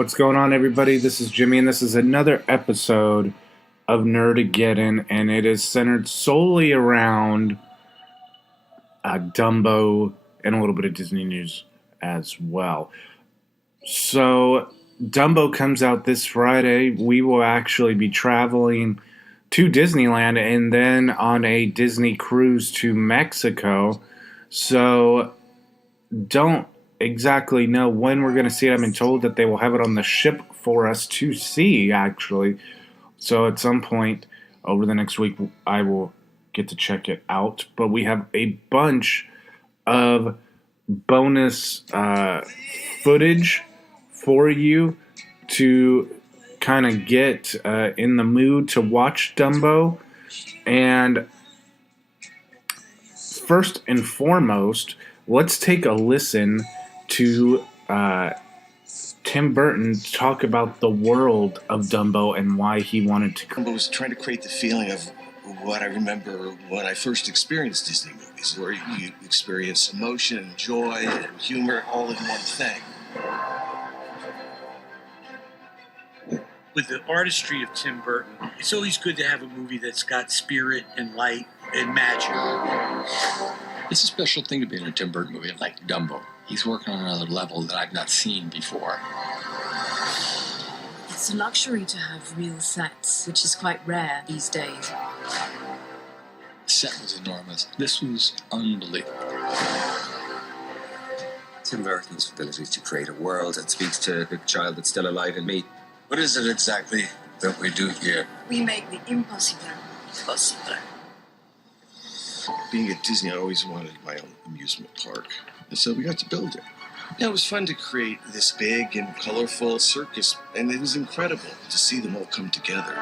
What's going on, everybody? This is Jimmy, and this is another episode of Nerdageddeon, and it is centered solely around Dumbo and a little bit of Disney news as well. So, Dumbo comes out this Friday. We will actually be traveling to Disneyland and then on a Disney cruise to Mexico. So, don't exactly know when we're going to see it. I've been told that they will have it on the ship for us to see, actually. So at some point over the next week, I will get to check it out. But we have a bunch of bonus footage for you to kind of get in the mood to watch Dumbo. And first and foremost, let's take a listen to Tim Burton talk about the world of Dumbo and why he wanted to. Dumbo was trying to create the feeling of what I remember when I first experienced Disney movies, where you experience emotion, joy, and humor all in one thing. With the artistry of Tim Burton, it's always good to have a movie that's got spirit and light and magic. It's a special thing to be in a Tim Burton movie like Dumbo. He's working on another level that I've not seen before. It's a luxury to have real sets, which is quite rare these days. The set was enormous. This was unbelievable. Tim Burton's ability to create a world that speaks to the child that's still alive in me. What is it exactly that we do here? We make the impossible possible. Being at Disney, I always wanted my own amusement park. And so we got to build it. Yeah, it was fun to create this big and colorful circus, and it was incredible to see them all come together.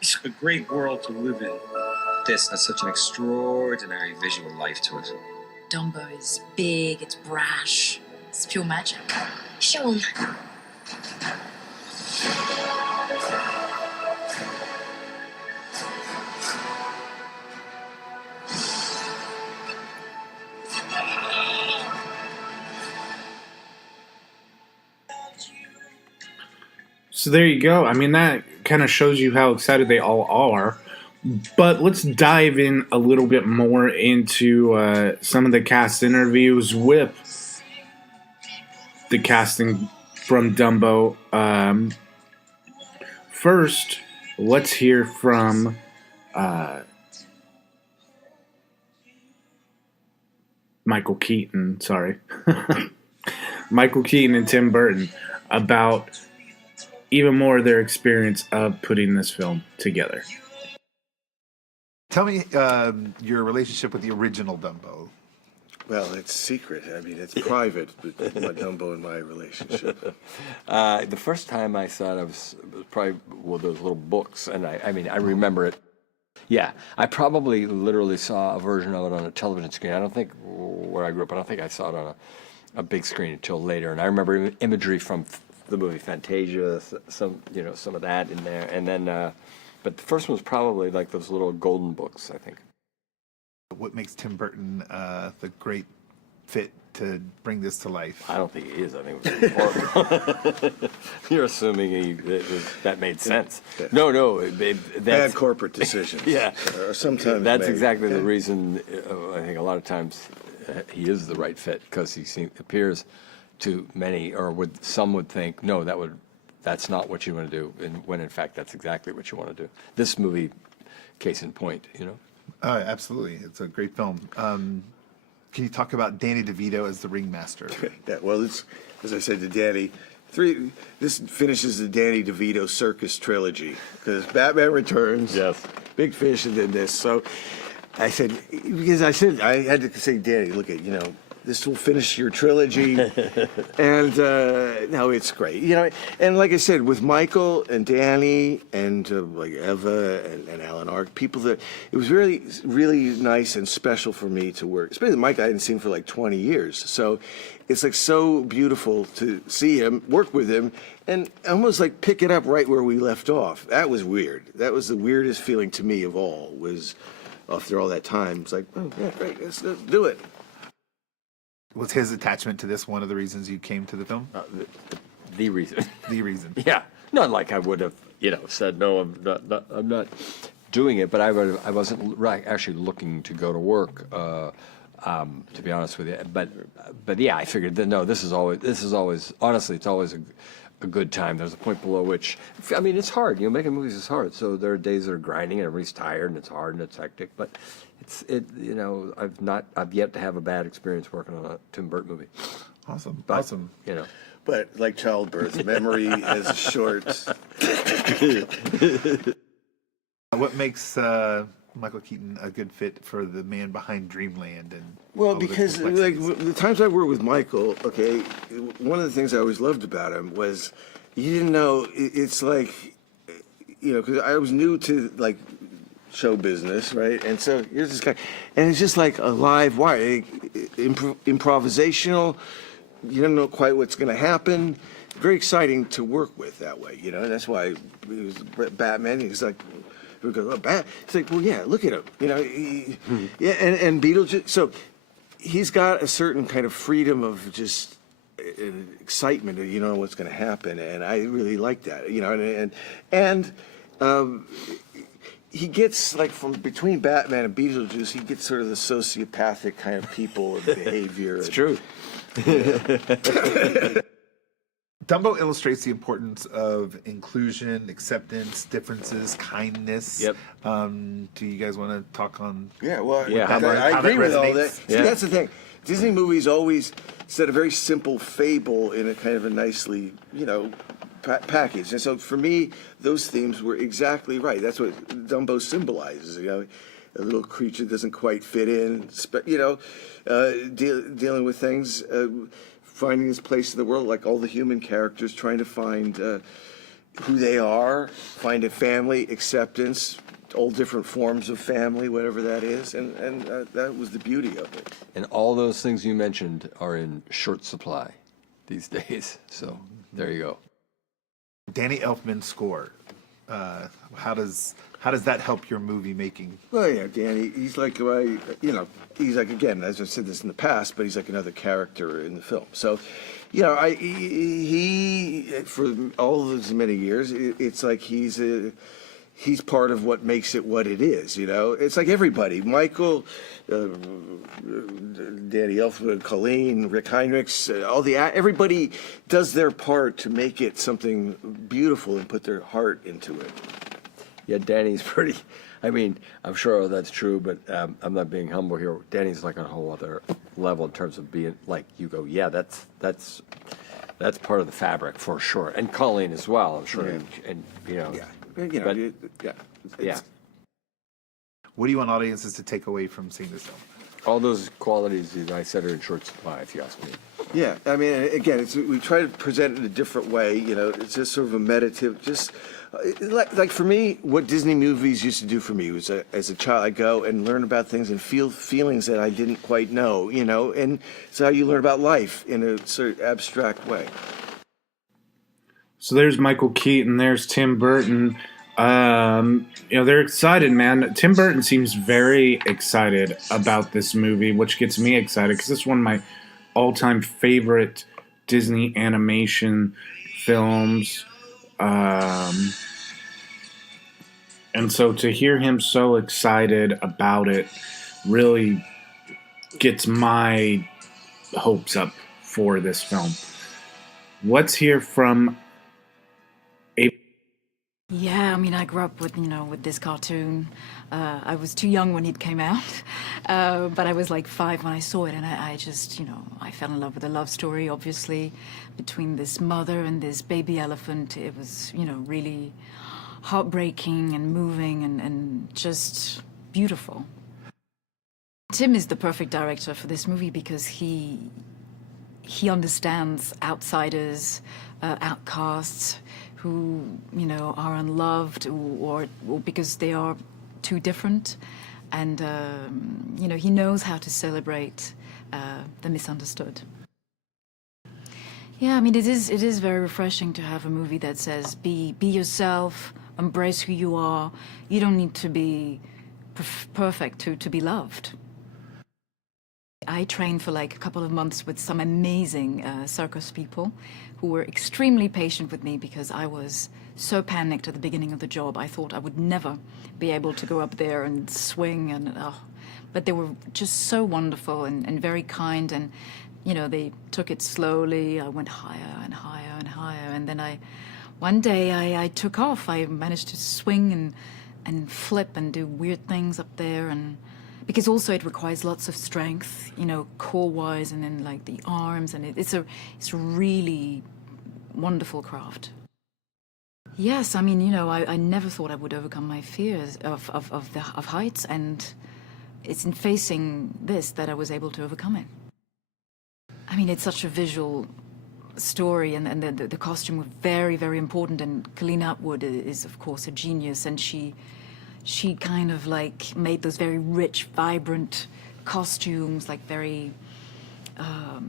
It's a great world to live in. This has such an extraordinary visual life to it. Dumbo is big, it's brash, it's pure magic. Show 'em. So there you go. I mean, that kind of shows you how excited they all are. But let's dive in a little bit more into some of the cast interviews with the casting from Dumbo. First, let's hear from Michael Keaton. Sorry. Michael Keaton and Tim Burton about even more of their experience of putting this film together. Tell me your relationship with the original Dumbo. Well, it's secret. I mean, it's private, but my Dumbo and my relationship. The first time I saw it, was probably those little books, and I remember it. Yeah, I probably literally saw a version of it on a television screen. I don't think where I grew up. I don't think I saw it on a big screen until later. And I remember imagery from the movie Fantasia, some of that in there, and then, but the first one was probably like those little golden books, I think. What makes Tim Burton the great fit to bring this to life? I don't think he is. I think it was horrible. You're assuming that made sense. Yeah. No, that's Bad corporate decisions. Yeah, sometimes that's exactly the reason. I think a lot of times he is the right fit because he appears to many, or some would think, no, that's not what you want to do, and when in fact that's exactly what you want to do. This movie, case in point, Absolutely, it's a great film. Can you talk about Danny DeVito as the ringmaster? Yeah, well, it's, as I said to Danny, this finishes the Danny DeVito circus trilogy because Batman Returns, yes, Big Fish, and then this. So I said, I had to say, Danny, look at this will finish your trilogy, and no, it's great, And like I said, with Michael and Danny and like Eva and Alan Ark, people that it was really, really nice and special for me to work. Especially Mike, I hadn't seen for like 20 years, so it's like so beautiful to see him, work with him, and almost like pick it up right where we left off. That was weird. That was the weirdest feeling to me of all. Was after all that time, it's like, oh yeah, great, let's do it. Was his attachment to this one of the reasons you came to the film? The reason. The reason. Yeah, not like I would have, said no. I'm not doing it. But I wasn't actually looking to go to work. To be honest with you, but yeah, I figured that no, this is always honestly, it's always a good time. There's a point below which, I mean, it's hard. Making movies is hard. So there are days that are grinding and everybody's tired and it's hard and it's hectic. But I've yet to have a bad experience working on a Tim Burton movie. Awesome. But, Awesome. But like childbirth, memory is short. What makes Michael Keaton a good fit for the man behind Dreamland? And Well, all of its because complexities? the times I worked with Michael, okay, one of the things I always loved about him was you didn't know. It's like, because I was new to like show business, right? And so here's this guy, and it's just like a live wire, improvisational. You don't know quite what's going to happen. Very exciting to work with that way, That's why he was Batman. He's like, we go, oh, Bat. It's like, well, yeah, look at him, yeah, and Beetlejuice. So he's got a certain kind of freedom of just excitement. You don't know what's going to happen, and I really like that, and he gets like from between Batman and Beetlejuice, he gets sort of the sociopathic kind of people and behavior. It's true. Dumbo illustrates the importance of inclusion, acceptance, differences, kindness. Yep. Do you guys want to talk on? Yeah, well, Yeah, how I that agree with all that. resonates? See, Yeah. that's the thing. Disney movies always set a very simple fable in a kind of a nicely, package. And so for me, those themes were exactly right. That's what Dumbo symbolizes. A little creature doesn't quite fit in. Dealing with things. Finding his place in the world, like all the human characters, trying to find who they are, find a family, acceptance, all different forms of family, whatever that is, and that was the beauty of it. And all those things you mentioned are in short supply these days. So there you go. Danny Elfman's score. How does that help your movie making? Well, yeah, Danny, he's like, he's like, again, as I've said this in the past, but he's like another character in the film. So, he for all those many years, it's like he's part of what makes it what it is, It's like everybody, Michael, Danny Elfman, Colleen, Rick Heinrichs, everybody does their part to make it something beautiful and put their heart into it. Yeah, Danny's pretty. I mean, I'm sure that's true, but I'm not being humble here. Danny's like on a whole other level in terms of being like you go. Yeah, that's part of the fabric for sure, and Colleen as well. I'm sure, and Yeah. What do you want audiences to take away from seeing this film? all those qualities that I said are in short supply, if you ask me. Yeah, I mean, again, we try to present it in a different way. It's just sort of a meditative. Just like for me, what Disney movies used to do for me was, as a child, I go and learn about things and feel feelings that I didn't quite know. And it's how you learn about life in a sort of abstract way. So there's Michael Keaton. There's Tim Burton. They're excited, man. Tim Burton seems very excited about this movie, which gets me excited because it's one of my all-time favorite Disney animation films. And so to hear him so excited about it really gets my hopes up for this film. Let's hear from Yeah, I mean, I grew up with this cartoon. I was too young when it came out, but I was like 5 when I saw it, and I just, I fell in love with the love story, obviously, between this mother and this baby elephant. It was, really heartbreaking and moving and just beautiful. Tim is the perfect director for this movie because he understands outsiders, outcasts, who, are unloved or because they are too different. And, he knows how to celebrate the misunderstood. Yeah, I mean, it is very refreshing to have a movie that says, be yourself, embrace who you are. You don't need to be perfect to be loved. I trained for like a couple of months with some amazing circus people who were extremely patient with me because I was so panicked at the beginning of the job. I thought I would never be able to go up there and swing but they were just so wonderful and very kind, and they took it slowly. I went higher and higher and higher, and then one day I took off. I managed to swing and flip and do weird things up there, and because also it requires lots of strength, core-wise, and then like the arms, and it's a really wonderful craft. Yes, I mean, I never thought I would overcome my fears of heights, and it's in facing this that I was able to overcome it. I mean, it's such a visual story, and the costume was very, very important, and Colleen Atwood is, of course, a genius, and she kind of like made those very rich, vibrant costumes, like very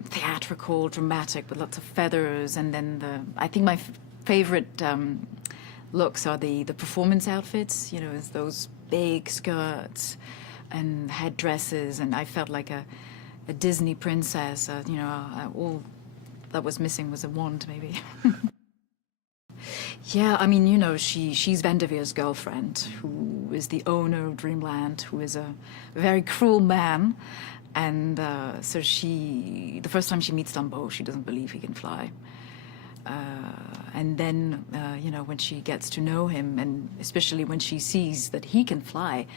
theatrical, dramatic, with lots of feathers. And then I think my favorite looks are the performance outfits. Is those big skirts and headdresses, and I felt like a Disney princess. All that was missing was a wand, maybe. Yeah, I mean, she's Vanderveer's girlfriend, who is the owner of Dreamland, who is a very cruel man. And so the first time she meets Dumbo, she doesn't believe he can fly. And then, when she gets to know him, and especially when she sees that he can fly,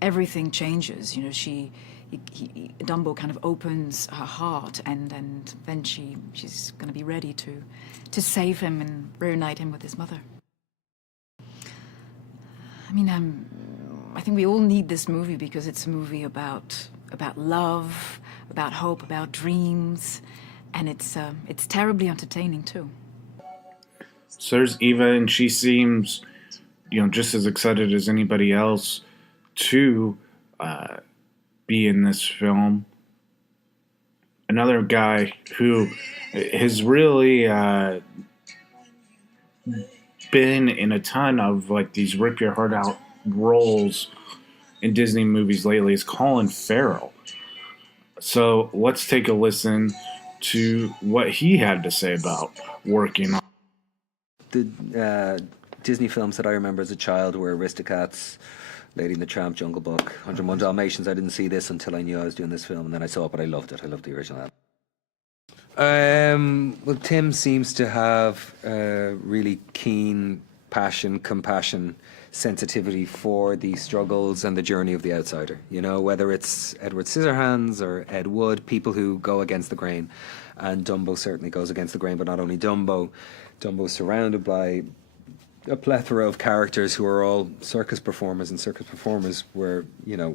everything changes. Dumbo kind of opens her heart, and then she's going to be ready to save him and reunite him with his mother. I mean, I think we all need this movie because it's a movie about love, about hope, about dreams, and it's terribly entertaining too. So there's Eva, and she seems, just as excited as anybody else to be in this film. Another guy who has really been in a ton of like these rip your heart out roles in Disney movies lately is Colin Farrell. So let's take a listen to what he had to say about working on the Disney films that I remember as a child were Aristocats, Lady and the Tramp, Jungle Book, 101 Dalmatians. I didn't see this until I knew I was doing this film, and then I saw it, but I loved it. I loved the original. Well, Tim seems to have a really keen passion, compassion, sensitivity for the struggles and the journey of the outsider. Whether it's Edward Scissorhands or Ed Wood, people who go against the grain. And Dumbo certainly goes against the grain, but not only Dumbo. Dumbo's surrounded by a plethora of characters who are all circus performers, and circus performers were,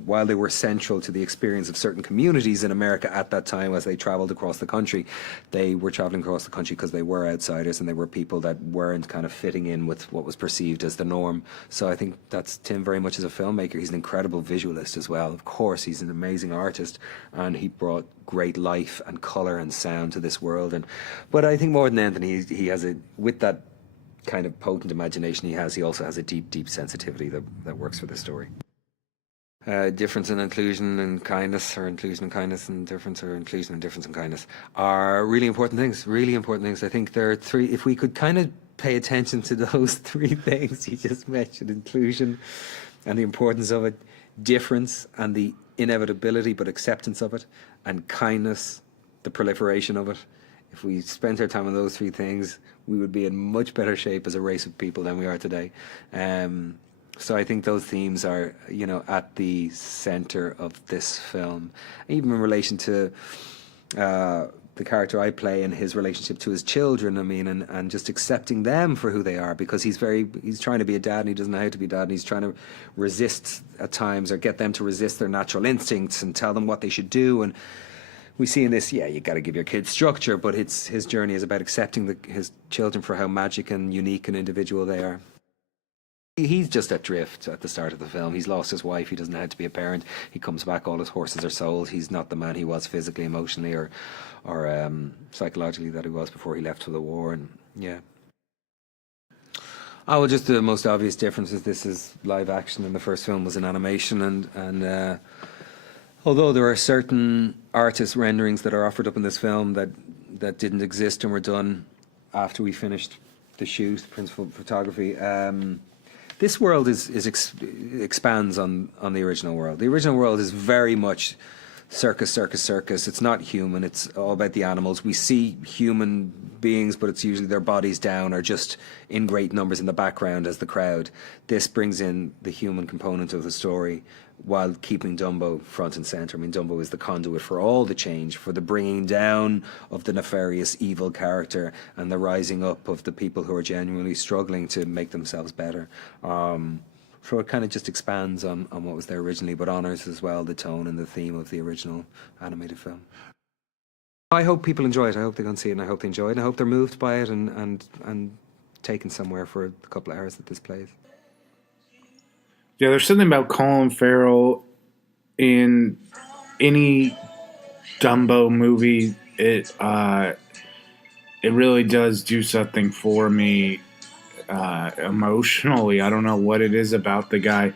while they were central to the experience of certain communities in America at that time as they traveled across the country, they were traveling across the country because they were outsiders and they were people that weren't kind of fitting in with what was perceived as the norm. So I think that's Tim very much as a filmmaker. He's an incredible visualist as well. Of course, he's an amazing artist, and he brought great life and color and sound to this world. But I think more than anything, he has with that kind of potent imagination he also has a deep sensitivity that works for the story. Difference and inclusion and kindness, or inclusion and kindness and difference, or inclusion and difference and kindness, are really important things. I think there are three. If we could kind of pay attention to those three things you just mentioned: inclusion and the importance of it, difference and the inevitability but acceptance of it, and kindness, the proliferation of it. If we spent our time on those three things, we would be in much better shape as a race of people than we are today. So I think those themes are, at the center of this film. Even in relation to the character I play and his relationship to his children, and just accepting them for who they are, because he's trying to be a dad and he doesn't know how to be a dad, and he's trying to resist at times, or get them to resist their natural instincts and tell them what they should do. And we see in this, you got to give your kids structure, but his journey is about accepting his children for how magic and unique and individual they are. He's just adrift at the start of the film. He's lost his wife. He doesn't know how to be a parent. He comes back, all his horses are sold. He's not the man he was physically, emotionally, or psychologically that he was before he left for the war. And just the most obvious difference is this is live action, and the first film was in animation, and although there are certain artist renderings that are offered up in this film that didn't exist and were done after we finished the shoot, principal photography. This world expands on the original world. The original world is very much circus. It's not human. It's all about the animals. We see human beings, but it's usually their bodies down or just in great numbers in the background as the crowd. This brings in the human component of the story while keeping Dumbo front and center. I mean, Dumbo is the conduit for all the change, for the bringing down of the nefarious evil character and the rising up of the people who are genuinely struggling to make themselves better. So it kind of just expands on what was there originally, but honors as well the tone and the theme of the original animated film. I hope people enjoy it. I hope they go and see it, and I hope they enjoy it, and I hope they're moved by it and taken somewhere for a couple of hours that this plays. Yeah, there's something about Colin Farrell in any Dumbo movie. It really does do something for me emotionally. I don't know what it is about the guy,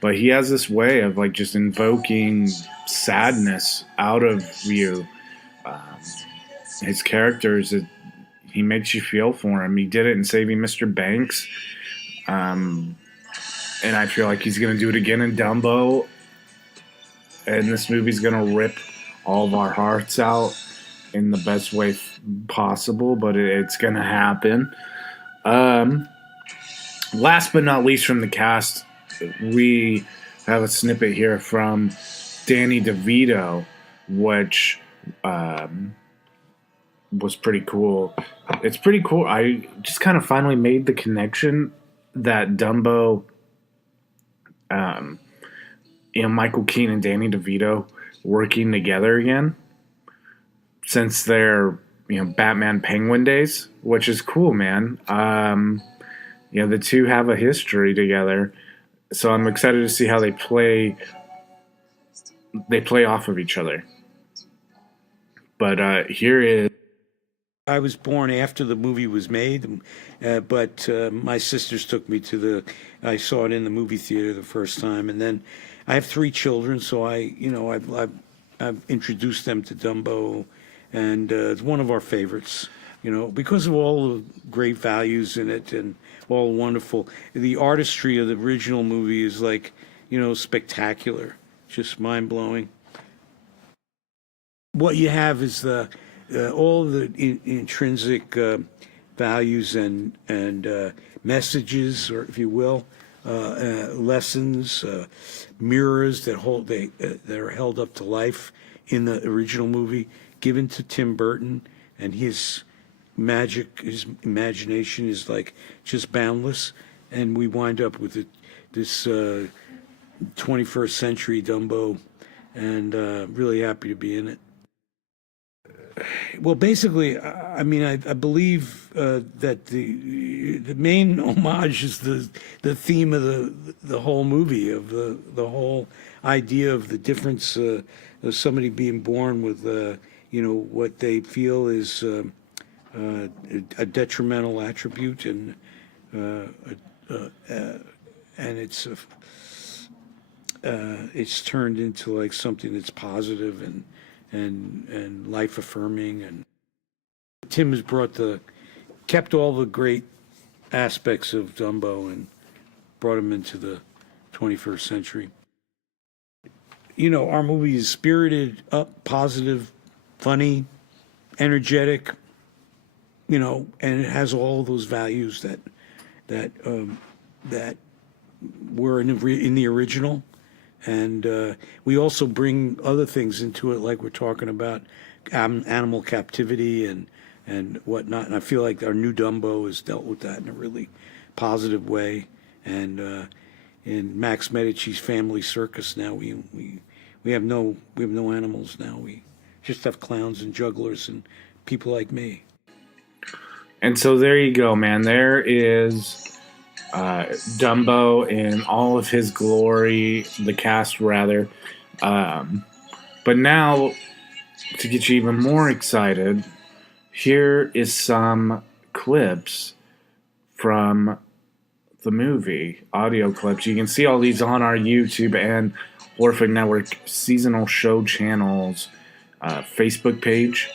but he has this way of like just invoking sadness out of you. His characters, he makes you feel for him. He did it in Saving Mr. Banks. And I feel like he's going to do it again in Dumbo. And this movie's going to rip all of our hearts out in the best way possible, but it's going to happen. Last but not least from the cast, we have a snippet here from Danny DeVito, which was pretty cool. It's pretty cool. I just kind of finally made the connection that Dumbo... Michael Keaton and Danny DeVito working together again since their Batman Penguin days, which is cool, man. The two have a history together, so I'm excited to see how they play off of each other. But here is... I was born after the movie was made, but my sisters took me I saw it in the movie theater the first time, and then I have 3 children, so I've introduced them to Dumbo, and it's one of our favorites, because of all the great values in it and all wonderful. The artistry of the original movie is spectacular, just mind blowing. What you have is all the intrinsic values and messages, or if you will, lessons, mirrors that are held up to life in the original movie, given to Tim Burton, and his imagination is just boundless, and we wind up with this 21st century Dumbo, and really happy to be in it. Well, basically, I believe that the main homage is the theme of the whole movie, of the whole idea of the difference of somebody being born with what they feel is a detrimental attribute, and it's turned into something that's positive and life affirming. And Tim has kept all the great aspects of Dumbo and brought him into the 21st century. Our movie is spirited, up, positive, funny, energetic, and it has all those values that were in the original. And we also bring other things into it, like we're talking about animal captivity and whatnot. And I feel like our new Dumbo has dealt with that in a really positive way. And in Max Medici's Family Circus now, we have no animals now. We just have clowns and jugglers and people like me. And so there you go, man. There is Dumbo in all of his glory, the cast rather. But now, to get you even more excited, here is some clips from the movie, audio clips. You can see all these on our YouTube and Orphan Network seasonal show channels. Facebook page.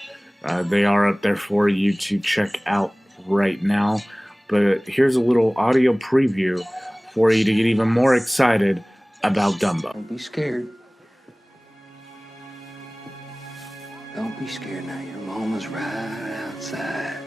They are up there for you to check out right now. But here's a little audio preview for you to get even more excited about Dumbo. Don't be scared. Don't be scared now. Your mama's right outside.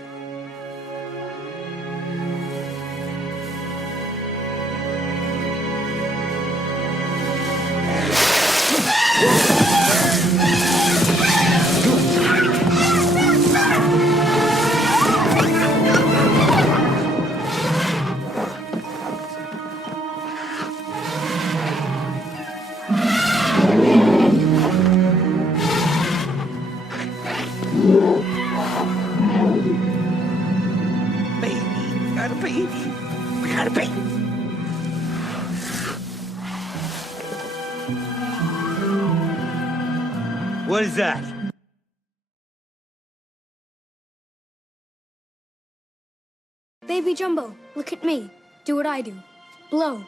What is that? Baby Jumbo, look at me. Do what I do. Blow.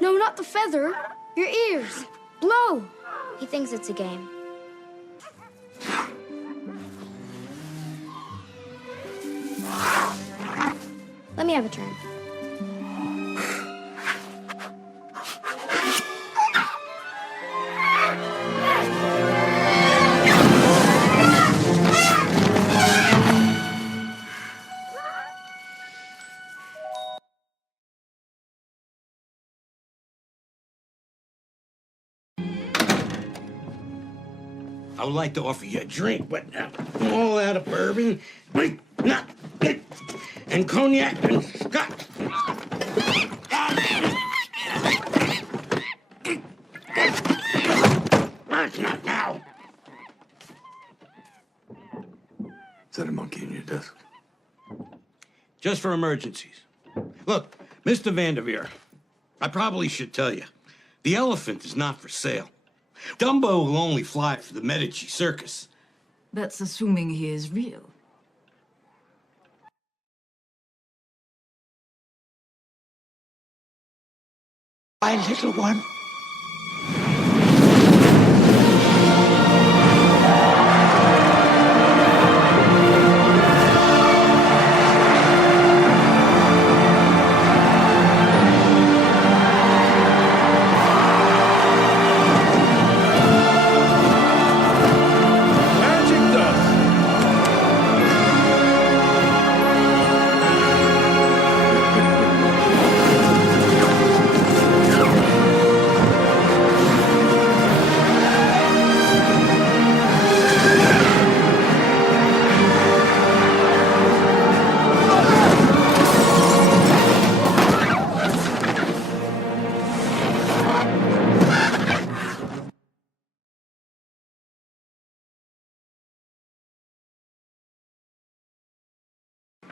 No, not the feather. Your ears. Blow. He thinks it's a game. Let me have a turn. I would like to offer you a drink, but I'm all out of bourbon, and cognac and scotch. Not now. Is that a monkey in your desk? Just for emergencies. Look, Mr. Vanderveer, I probably should tell you, the elephant is not for sale. Dumbo will only fly for the Medici Circus. That's assuming he is real. My little one.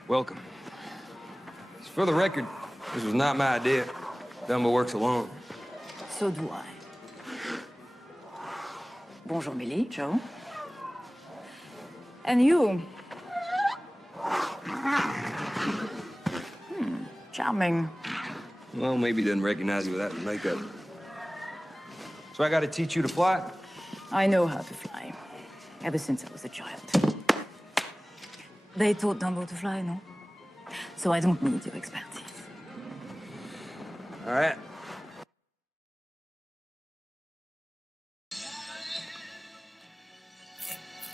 Welcome. For the record, this was not my idea. Dumbo works alone. So do I. Bonjour, Millie, Joe. And you? Charming. Well, maybe he doesn't recognize you without your makeup. So I got to teach you to fly? I know how to fly. Ever since I was a child. They taught Dumbo to fly, no? So I don't need your expertise. All right.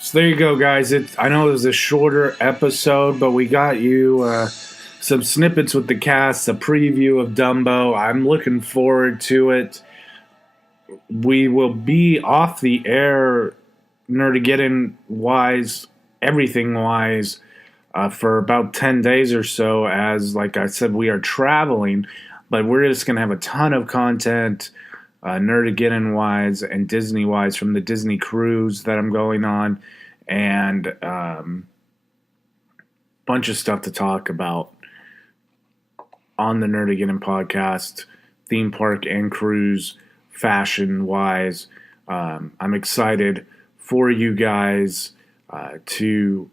So there you go, guys. I know it was a shorter episode, but we got you some snippets with the cast, a preview of Dumbo. I'm looking forward to it. We will be off the air, Nerdageddeon wise, everything wise, for about 10 days or so, as, like I said, we are traveling, but we're just going to have a ton of content, Nerdageddeon wise and Disney wise, from the Disney cruise that I'm going on, and bunch of stuff to talk about on the Nerdageddeon podcast, theme park and cruise, fashion wise. I'm excited for you guys to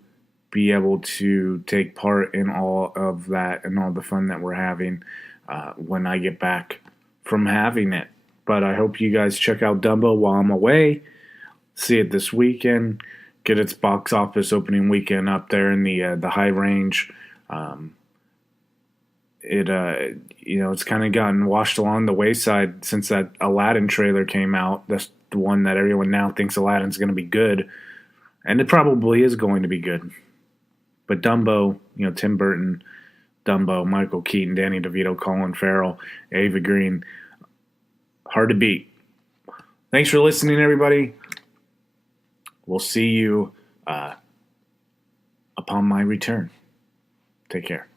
be able to take part in all of that and all the fun that we're having when I get back from having it. But I hope you guys check out Dumbo while I'm away. See it this weekend. Get its box office opening weekend up there in the high range. It's kind of gotten washed along the wayside since that Aladdin trailer came out. That's the one that everyone now thinks Aladdin's going to be good, and it probably is going to be good. But Dumbo, Tim Burton, Dumbo, Michael Keaton, Danny DeVito, Colin Farrell, Ava Green, hard to beat. Thanks for listening, everybody. We'll see you upon my return. Take care.